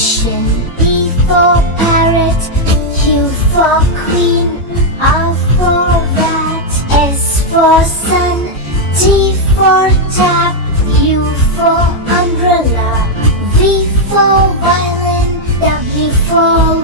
ocean, P for parrot, Q for queen, R for rat, S for sun, T for tap, U for umbrella, V for violin, W for